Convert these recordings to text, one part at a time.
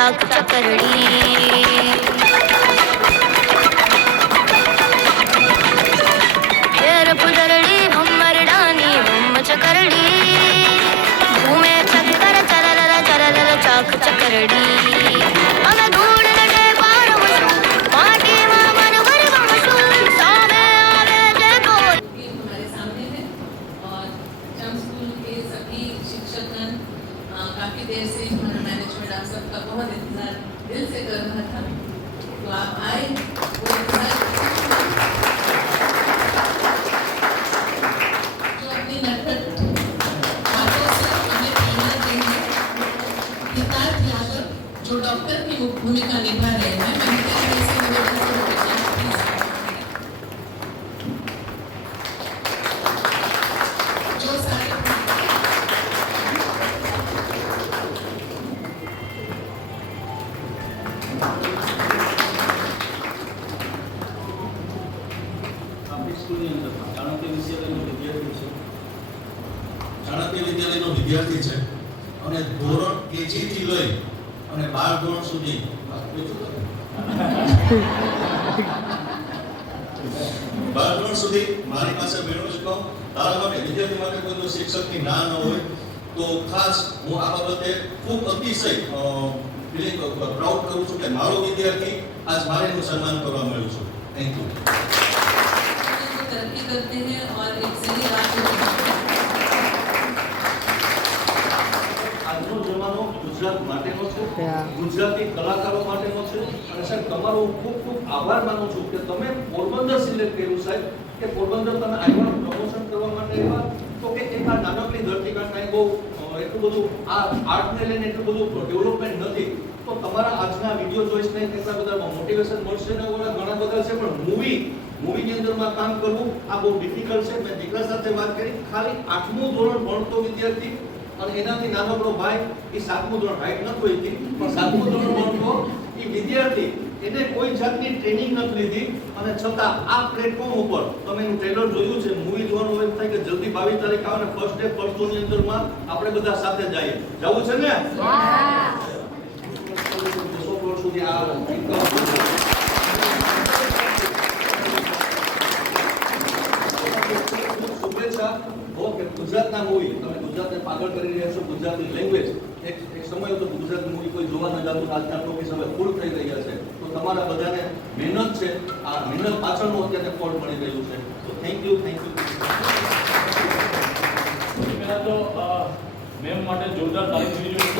चाक चकरड़ी शेर पुजरड़ी भम्मर डानी भम्म चकरड़ी घूमे चक्कर चरल चरल चाक चकरड़ी અમે ધૂળ લટે પારવશું પાટીમાં મન ભરવશું સામે આવે જે કોઈ हमारे सामने है और जम स्कूल के सभी शिक्षकगण काफी देर से हमारा मैनेजमेंट आप सबका बहुत इंतजार दिल से कर रहा था, तो आप आए वो इंतजार जो अपनी नटखट बातों से हमें प्रेरणा देंगे। सिद्धार्थ यादव जो डॉक्टर की भूमिका निभा रहे हैं, मैं ऐसे निवेदन से जो सारे ચાણક્ય વિદ્યાલયનો વિદ્યાર્થી છે અને ધોરણ કેજી થી લઈ અને 12 ધોરણ સુધી 12 ધોરણ સુધી મારી પાસે ભણ્યો છું. તારા માટે વિદ્યાર્થી માટે કોઈ જો શિક્ષકની ના ન હોય તો ખાસ હું આ બાબતે ખૂબ અતિશય પ્રાઉડ કરું છું કે મારો વિદ્યાર્થી આજ મારે એનું સન્માન કરવા મળ્યું છે. Thank you. तरक्की करते हैं और एक सही राह આજનો જમાનો ગુજરાત માટેનો છે, ગુજરાતી કલાકારો માટેનો છે અને સાહેબ તમારો ખૂબ ખૂબ આભાર માનું છું કે તમે પોરબંદર સિલેક્ટ કર્યું સાહેબ કે પોરબંદર તમે આવ્યા પ્રમોશન કરવા માટે આવ્યા તો કે એક આ નાનકડી ધરતીકાંડ કાંઈ બહુ એટલું બધું આ આર્ટને લઈને એટલું બધું ડેવલપમેન્ટ નથી, તો તમારા આજના વિડીયો જોઈને કેટલા બધા મોટિવેશન મળશે ને ઓલા ઘણા બધા છે, પણ મૂવીની અંદરમાં કામ કરવું આ બહુ ડિફિકલ્ટ છે. મેં દીકરા સાથે વાત કરી, ખાલી 8મું ધોરણ ભણતો વિદ્યાર્થી અને એનાથી નાનકડો ભાઈ એ 7મું ધોરણ હાઈટ નથી હોય પણ 7મું ધોરણ ભણતો એ વિદ્યાર્થી એને કોઈ જાતની ટ્રેનિંગ નથી લીધી અને છતાં આ પ્લેટફોર્મ ઉપર તમે એનું ટ્રેલર જોયું છે, મૂવી જોવાનું એમ થાય કે જલ્દી 22 તારીખ આવે ને ફર્સ્ટ ડે ફર્સ્ટ શો ની અંદરમાં આપણે બધા સાથે જઈએ. જવું છે ને? સુધી આ શુભેચ્છા. ઓકે, ગુજરાતના મૂવી તમે ગુજરાતને પાગળ કરી રહ્યા છો, ગુજરાતી લેંગ્વેજ એક સમય હતો ગુજરાતી મૂવી કોઈ જોવા ન જતું, આજના ટોકીસ હવે ફૂલ થઈ રહ્યા છે, તો તમારા બધાને મહેનત છે, આ મહેનત પાછળનું અત્યારે ફળ મળી રહ્યું છે, તો થેન્ક યુ. પહેલા તો મેમ માટે જોરદાર તારીફ કરી જોઈએ.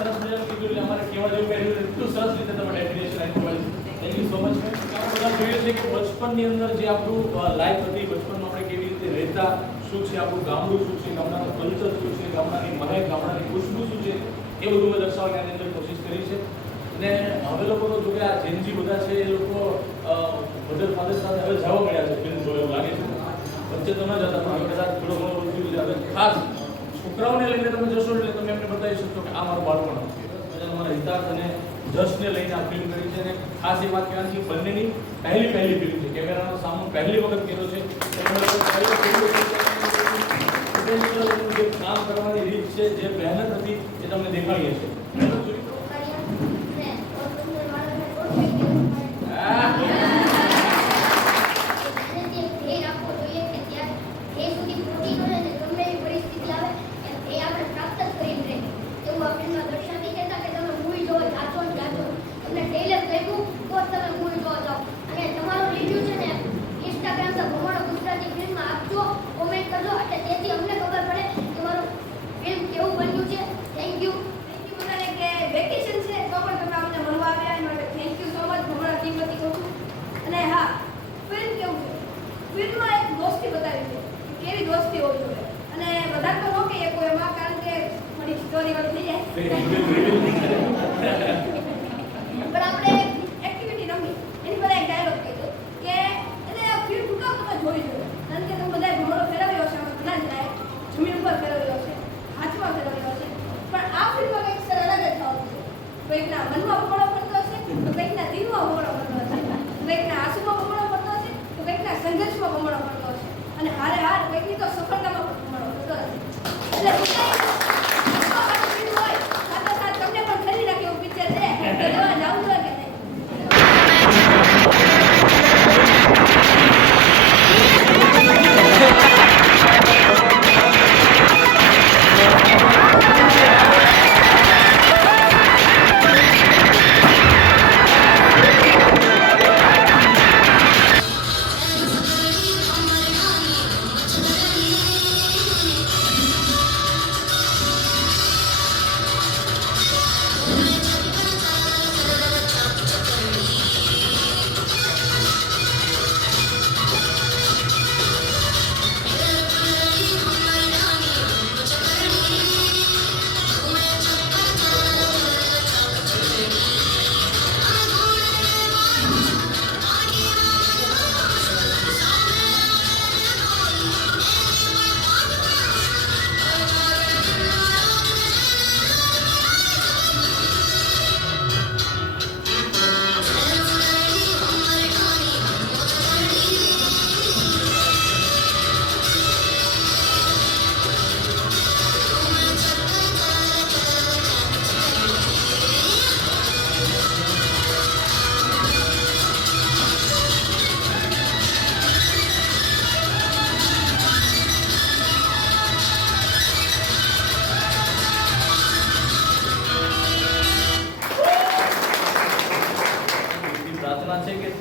સરસ મજાનું કીધું એટલે અમારે કહેવા જેવું પહેલું એટલું સરસ રીતે તમે ડેફિનેશન આપ્યું. Thank you so much. બધા જોઈએ છે કે બચપનની અંદર જે આપણું લાઈફ હતી, બચપનમાં આપણે કેવી રીતે રહેતા, શું છે આપણું ગામડું, શું છે ગામડાનું કલ્ચર, શું છે ગામડાની મહેક, ગામડાની ખુશ્બુ શું છે, એ બધું મેં દર્શાવવાની આની અંદર કોશિશ કરી છે. અને હવે લોકો તો જો કે આ જેનજી બધા છે એ લોકો મધર ફાધર સાથે હવે જવા મળ્યા છે, ફિલ્મ જોવા એવું લાગે છે. વચ્ચે તમે જ હતા પણ કદાચ થોડો ઘણો ઓછું હવે ખાસ છોકરાઓને લઈને તમે જશો એટલે તમે એમને બતાવી શકશો કે આ મારું બાળપણ હતું. તમારા હિતાર્થ અને જશને લઈને આ ફિલ્મ કરી છે અને ખાસ એ વાત કહેવાની છે બંનેની પહેલી ફિલ્મ છે, કેમેરાનો સામનો પહેલી વખત કર્યો છે. જે કામ કરવાની રીત છે, જે મહેનત હતી એ તમને દેખાડીએ છે. અને હારે હાર કોઈકની તો સફળતામાં પણ મળો એટલે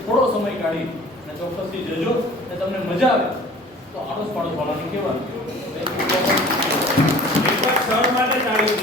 થોડો સમય કાઢી અને ચોક્કસથી જજો અને તમને મજા આવે તો આડોશ પાડોશ વાળાને કહેવાનું. એક વાર ક્ષણ માટે તાળી